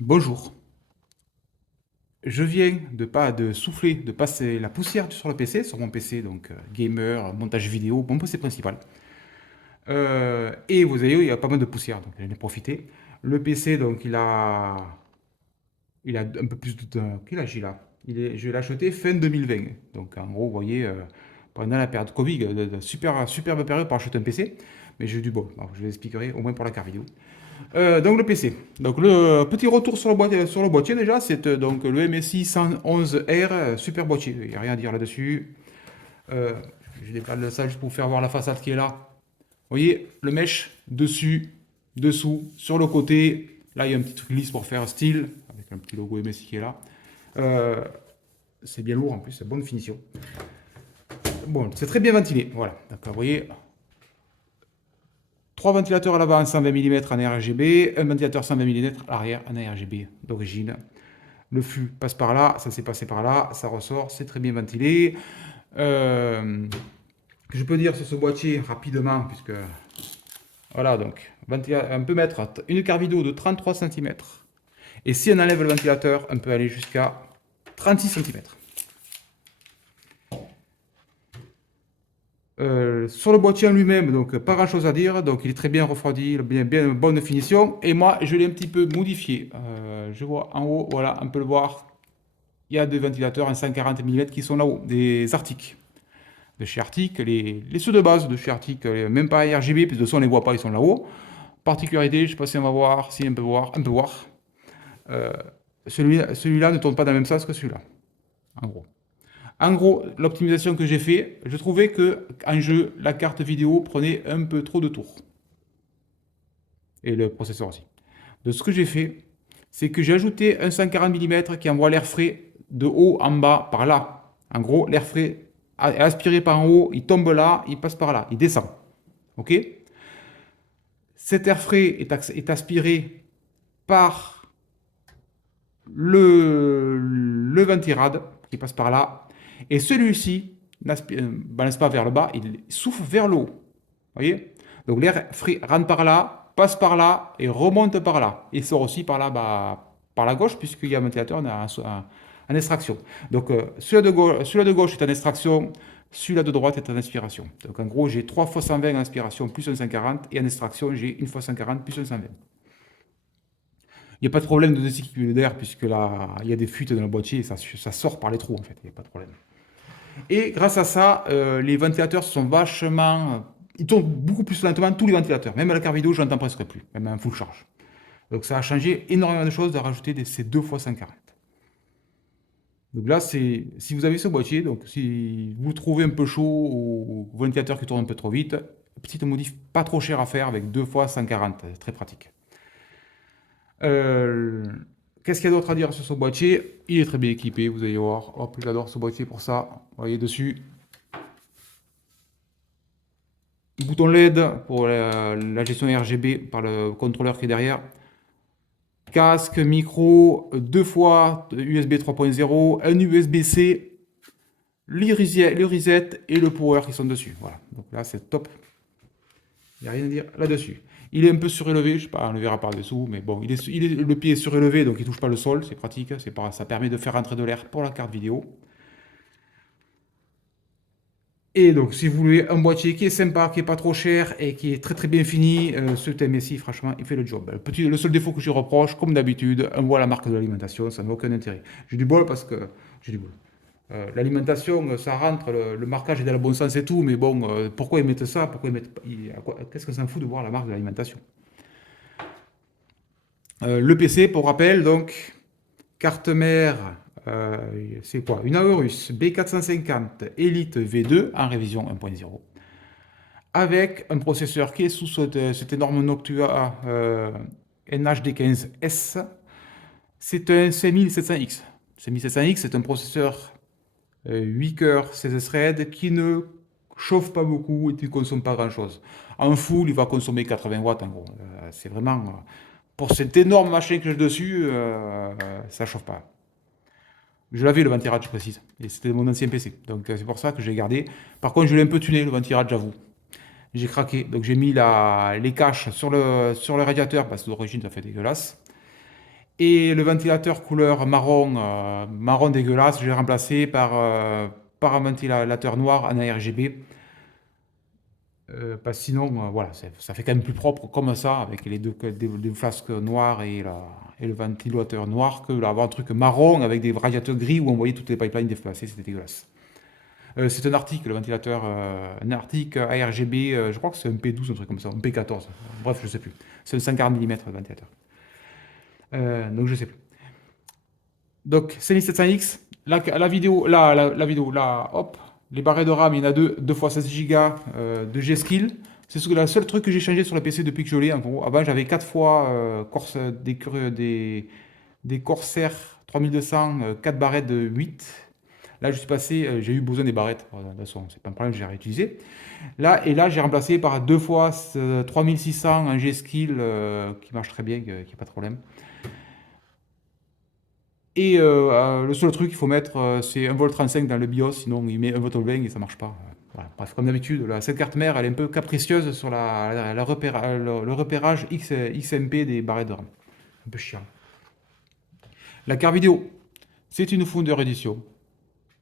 Bonjour. Je viens de souffler, de passer la poussière sur le PC, sur mon PC, donc gamer, montage vidéo, mon PC principal. Et vous avez vu, il y a pas mal de poussière, donc j'en ai profité. Le PC, donc il a un peu plus de... Quel âge il a? Je l'ai acheté fin 2020. Donc en gros, vous voyez, pendant la période Covid, superbe période pour acheter un PC. Mais j'ai du bon, alors, je vous expliquerai au moins pour la carte vidéo. Donc le PC. Donc le petit retour sur le boîtier déjà, c'est donc le MSI 111R, super boîtier, il n'y a rien à dire là-dessus. Je décale ça juste pour vous faire voir la façade qui est là. Vous voyez, le mesh dessus, dessous, sur le côté. Là, il y a un petit truc lisse pour faire style, avec un petit logo MSI qui est là. C'est bien lourd en plus, c'est bonne finition. Bon, c'est très bien ventilé, voilà. Donc vous voyez, 3 ventilateurs à l'avant en 120 mm en RGB, un ventilateur 120 mm à l'arrière en RGB d'origine. Le flux passe par là, ça s'est passé par là, ça ressort, c'est très bien ventilé. Je peux dire sur ce boîtier rapidement, puisque voilà, donc on peut mettre une carte vidéo de 33 cm. Et si on enlève le ventilateur, on peut aller jusqu'à 36 cm. Sur le boîtier en lui-même, donc pas grand chose à dire, donc il est très bien refroidi, bien bonne finition, et moi je l'ai un petit peu modifié. Je vois en haut, voilà, on peut le voir, il y a des ventilateurs en 140 mm qui sont là-haut, des Arctic. De chez Arctic, les ceux de base de chez Arctic, même pas RGB, puis de toute façon on ne les voit pas, ils sont là-haut. Particularité, je ne sais pas si on va voir, si on peut voir. Celui-là ne tourne pas dans le même sens que celui-là, en gros. En gros, l'optimisation que j'ai fait, je trouvais que en jeu, la carte vidéo prenait un peu trop de tours. Et le processeur aussi. Donc ce que j'ai fait, c'est que j'ai ajouté un 140 mm qui envoie l'air frais de haut en bas par là. En gros, l'air frais est aspiré par en haut, il tombe là, il passe par là, il descend. Ok? Cet air frais est aspiré par le ventirad qui passe par là. Et celui-ci ne balance pas vers le bas, il souffle vers le haut. Vous voyez? Donc l'air frais rentre par là, passe par là et remonte par là. Et sort aussi par là, par la gauche, puisqu'il y a un ventilateur en extraction. Donc celui-là de gauche est en extraction, celui-là de droite est en inspiration. Donc en gros, j'ai 3 fois 120 en inspiration plus un 140, et en extraction, j'ai 1 fois 140 plus un 120. Il n'y a pas de problème de déséquilibre d'air, puisque là, il y a des fuites dans le boîtier, et ça sort par les trous en fait, il n'y a pas de problème. Et grâce à ça, les ventilateurs sont vachement il tourne beaucoup plus lentement tous les ventilateurs. Même à la carte vidéo, je n'entends presque plus, même en full charge. Donc ça a changé énormément de choses de rajouter ces 2 fois 140. Donc là, si vous avez ce boîtier, donc si vous trouvez un peu chaud ou ventilateur qui tourne un peu trop vite, petite modif pas trop cher à faire avec 2 fois 140, très pratique. Euh, Qu'est-ce qu'il y a d'autre à dire sur ce boîtier? Il est très bien équipé, vous allez voir. Hop, j'adore ce boîtier pour ça. Vous voyez dessus. Bouton LED pour la gestion RGB par le contrôleur qui est derrière. Casque, micro, 2 fois USB 3.0, un USB-C, le reset et le power qui sont dessus. Voilà, donc là c'est top. Il n'y a rien à dire là-dessus. Il est un peu surélevé, je sais pas, on le verra par dessous, mais bon, le pied est surélevé, donc il ne touche pas le sol, c'est pratique, ça permet de faire rentrer de l'air pour la carte vidéo. Et donc, si vous voulez un boîtier qui est sympa, qui est pas trop cher et qui est très très bien fini, ce TMSI, franchement, il fait le job. Le seul défaut que je reproche, comme d'habitude, on voit la marque de l'alimentation, ça n'a aucun intérêt. J'ai du bol parce que j'ai du bol. L'alimentation, ça rentre, le marquage est dans le bon sens et tout, mais bon, pourquoi ils mettent ça? Qu'est-ce qu'on s'en fout de voir la marque de l'alimentation? Le PC, pour rappel, donc, carte mère, c'est quoi? Une Aorus B450 Elite V2 en révision 1.0, avec un processeur qui est sous cet énorme Noctua NHD15S. C'est un 5700X. 5700X, c'est un processeur 8 cœurs 16 threads qui ne chauffe pas beaucoup et qui ne consomme pas grand-chose. En full, il va consommer 80 watts en gros. C'est vraiment... pour cette énorme machine que j'ai dessus, ça chauffe pas. Je l'avais le ventirad, je précise. Et c'était mon ancien PC. Donc c'est pour ça que j'ai gardé. Par contre, je l'ai un peu tuné le ventirad, j'avoue. J'ai craqué. Donc j'ai mis les caches sur le radiateur parce que d'origine ça fait dégueulasse. Et le ventilateur couleur marron, marron dégueulasse, je l'ai remplacé par un ventilateur noir en ARGB. Parce que sinon, voilà, ça fait quand même plus propre comme ça, avec les deux flasques noires et le ventilateur noir, que d'avoir un truc marron avec des radiateurs gris où on voyait toutes les pipelines déplacées, c'était dégueulasse. C'est un Arctic, le ventilateur, un Arctic ARGB, je crois que c'est un P12, un truc comme ça, un P14, bref, je sais plus. C'est un 140 mm le ventilateur. Donc je sais plus. Donc 5700X, la vidéo, hop, les barrettes de RAM, il y en a deux fois 16 Go de G-Skill. C'est le seul truc que j'ai changé sur le PC depuis que je l'ai. En gros, avant, j'avais 4 fois des Corsair 3200, 4 barrettes de 8. Là, je suis passé, j'ai eu besoin des barrettes. De toute façon, c'est pas un problème, j'ai réutilisé. Là, j'ai remplacé par 2 fois 3600 en G-Skill qui marche très bien, qui n'a pas de problème. Et le seul truc qu'il faut mettre, c'est 1,35 V dans le BIOS, sinon il met 1,20 V et ça marche pas. Voilà. Bref, comme d'habitude, cette carte mère, elle est un peu capricieuse sur le repérage XMP des barrettes de RAM. Un peu chiant. La carte vidéo, c'est une Founder Edition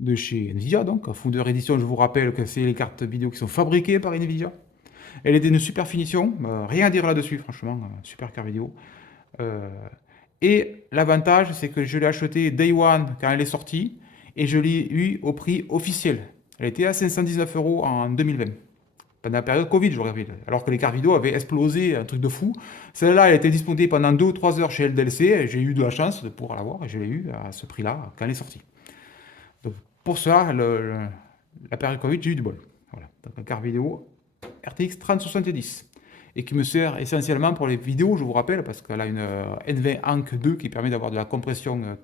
de chez Nvidia. Donc, Founder Edition, je vous rappelle que c'est les cartes vidéo qui sont fabriquées par Nvidia. Elle est d'une super finition, rien à dire là-dessus, franchement, super carte vidéo. Et l'avantage, c'est que je l'ai acheté Day One quand elle est sortie et je l'ai eu au prix officiel. Elle était à 519 € en 2020. Pendant la période Covid, je rappelle. Alors que les cartes vidéo avaient explosé, un truc de fou. Celle-là, elle était disponible pendant 2 ou 3 heures chez LDLC. J'ai eu de la chance de pouvoir l'avoir et je l'ai eu à ce prix-là quand elle est sortie. Donc, pour ça, la période Covid, j'ai eu du bol. Voilà. Donc, une carte vidéo RTX 3070 et qui me sert essentiellement pour les vidéos, je vous rappelle, parce qu'elle a une N20 Hank 2 qui permet d'avoir de la compression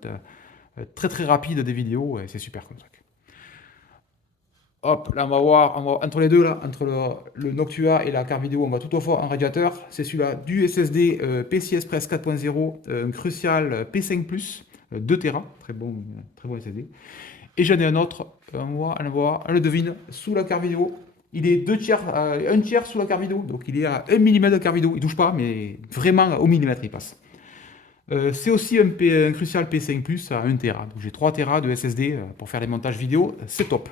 très très rapide des vidéos, et c'est super comme truc. Hop, là on va voir, entre les deux, là, entre le Noctua et la carte vidéo, on va tout au fond un radiateur. C'est celui-là du SSD PCI Express 4.0, un Crucial P5+, 2 Tera, très bon SSD. Et j'en ai un autre, on le devine, sous la carte vidéo. Il est un tiers sous la carte vidéo, donc il est à 1 mm de carte vidéo. Il touche pas, mais vraiment au millimètre il passe. C'est aussi un Crucial P5 à 1 Tera. Donc j'ai 3 Tera de SSD pour faire les montages vidéo, c'est top.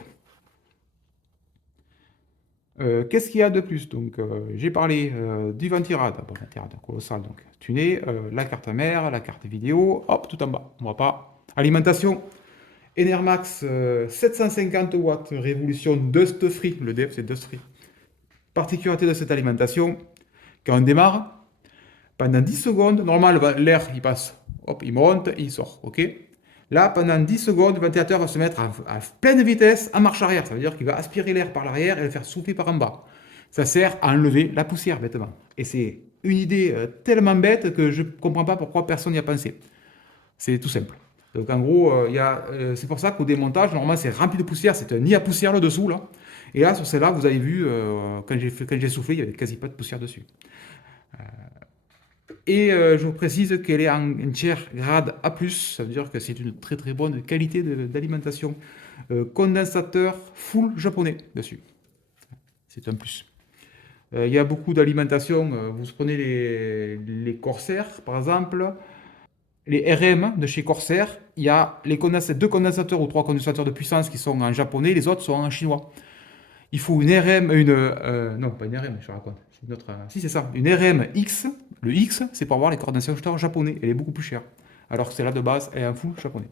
Qu'est-ce qu'il y a de plus? Donc j'ai parlé du ventirad, ventirad colossal, donc tuné, la carte mère, la carte vidéo, hop, tout en bas. On voit pas. Alimentation. Enermax 750 watts, révolution Dust Free, le DF c'est Dust Free. Particularité de cette alimentation, quand on démarre, pendant 10 secondes, normalement l'air il passe, hop, il monte, il sort, ok? Là, pendant 10 secondes, le ventilateur va se mettre à pleine vitesse en marche arrière. Ça veut dire qu'il va aspirer l'air par l'arrière et le faire souffler par en bas. Ça sert à enlever la poussière, bêtement. Et c'est une idée tellement bête que je ne comprends pas pourquoi personne n'y a pensé. C'est tout simple. Donc en gros, c'est pour ça qu'au démontage, normalement c'est rempli de poussière, c'est un nid à poussière là dessous là. Et là sur celle-là, vous avez vu, quand j'ai soufflé, il n'y avait quasi pas de poussière dessus. Et je vous précise qu'elle est en tiers grade A+, ça veut dire que c'est une très très bonne qualité d'alimentation. Condensateur full japonais dessus. C'est un plus. Il y a beaucoup d'alimentation, vous prenez les Corsair par exemple, les RM de chez Corsair, il y a deux condensateurs ou trois condensateurs de puissance qui sont en japonais, les autres sont en chinois. Il faut une RM, non pas une RM, je raconte, c'est une autre, si c'est ça, une RM X, le X c'est pour avoir les condensateurs japonais, elle est beaucoup plus chère, alors que celle-là de base elle est en full japonais.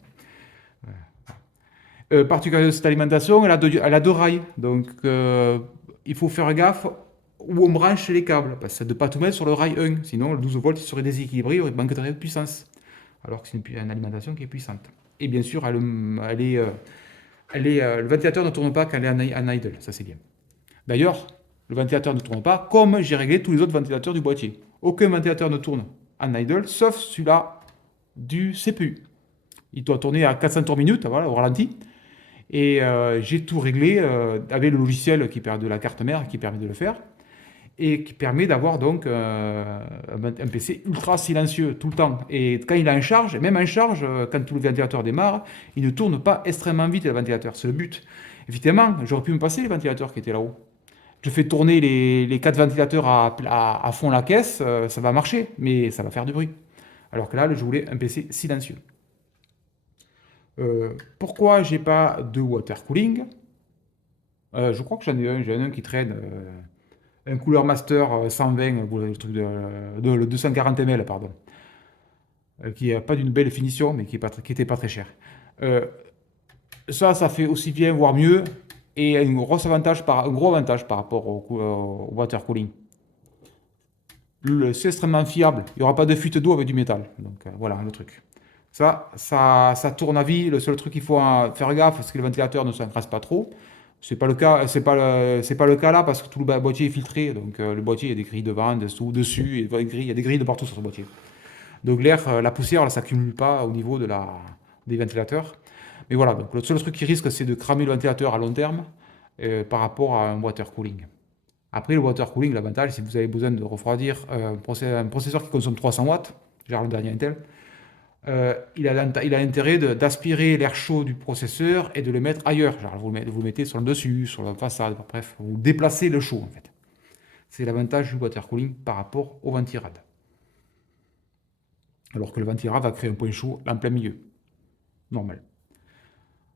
Particularité de cette alimentation, elle a deux rails, donc il faut faire gaffe où on branche les câbles, parce que de ne pas tout mettre sur le rail 1, sinon le 12 volts serait déséquilibré, il manquerait de puissance, alors que c'est une alimentation qui est puissante. Et bien sûr, le ventilateur ne tourne pas quand elle est en idle, ça c'est bien. D'ailleurs, le ventilateur ne tourne pas comme j'ai réglé tous les autres ventilateurs du boîtier. Aucun ventilateur ne tourne en idle, sauf celui-là du CPU. Il doit tourner à 400 tours minute, voilà, au ralenti. Et j'ai tout réglé avec le logiciel de la carte mère qui permet de le faire et qui permet d'avoir donc un PC ultra silencieux tout le temps. Et quand il est en charge, même en charge, quand tout le ventilateur démarre, il ne tourne pas extrêmement vite le ventilateur, c'est le but. Évidemment, j'aurais pu me passer les ventilateurs qui étaient là-haut. Je fais tourner les 4 ventilateurs à fond la caisse, ça va marcher, mais ça va faire du bruit. Alors que là, je voulais un PC silencieux. Pourquoi j'ai pas de water cooling? Je crois que j'ai un qui traîne, un Cooler Master 120, le truc le 240 ml, pardon, qui n'a pas d'une belle finition, mais qui était pas très cher. Ça fait aussi bien, voire mieux, et un gros avantage par rapport au water cooling. C'est extrêmement fiable, il n'y aura pas de fuite d'eau avec du métal, donc voilà le truc. Ça tourne à vie. Le seul truc qu'il faut faire gaffe, c'est que le ventilateur ne s'encrasse pas trop. C'est pas le cas, c'est pas le cas là parce que tout le boîtier est filtré. Donc le boîtier, il y a des grilles devant, dessous, dessus, il y a des grilles de partout sur ce boîtier. Donc l'air, la poussière, ne s'accumule pas au niveau des ventilateurs. Mais voilà, donc le seul truc qui risque, c'est de cramer le ventilateur à long terme par rapport à un water cooling. Après, le water cooling, l'avantage, c'est que vous avez besoin de refroidir un processeur qui consomme 300 watts, genre le dernier Intel. Il a l'intérêt d'aspirer l'air chaud du processeur et de le mettre ailleurs. Genre vous le mettez sur le dessus, sur la façade, bref, vous déplacez le chaud en fait. C'est l'avantage du water cooling par rapport au ventirad. Alors que le ventirad va créer un point chaud en plein milieu. Normal.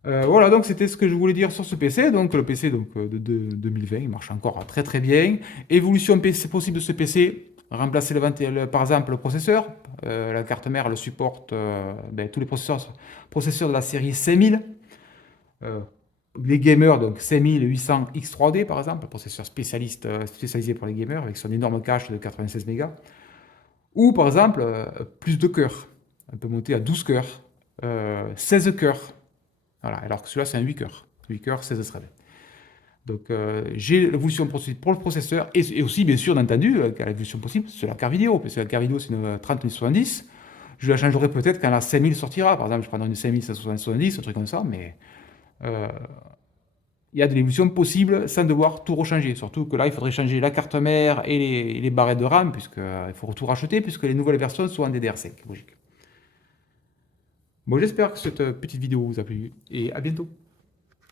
Voilà, donc c'était ce que je voulais dire sur ce PC. Donc le PC de 2020, il marche encore très très bien. Évolution possible de ce PC. Remplacer par exemple le processeur. La carte mère le supporte tous les processeurs de la série 5000. Les gamers, donc 5800 X3D par exemple, un processeur spécialisé pour les gamers avec son énorme cache de 96 mégas. Ou par exemple, plus de cœurs. On peut monter à 12 cœurs, 16 cœurs. Voilà, alors que celui-là c'est un 8 cœurs. 8 cœurs, 16 threads. Donc j'ai l'évolution pour le processeur et aussi bien sûr entendu l'évolution possible sur la carte vidéo, parce que la carte vidéo c'est une 3070. Je la changerai peut-être quand la 5000 sortira, par exemple je prendrai une 5770, un truc comme ça, mais il y a de l'évolution possible sans devoir tout rechanger. Surtout que là il faudrait changer la carte mère et les barrettes de RAM, puisqu'il faut tout racheter, puisque les nouvelles versions sont en DDR5, logique. Bon, j'espère que cette petite vidéo vous a plu et à bientôt.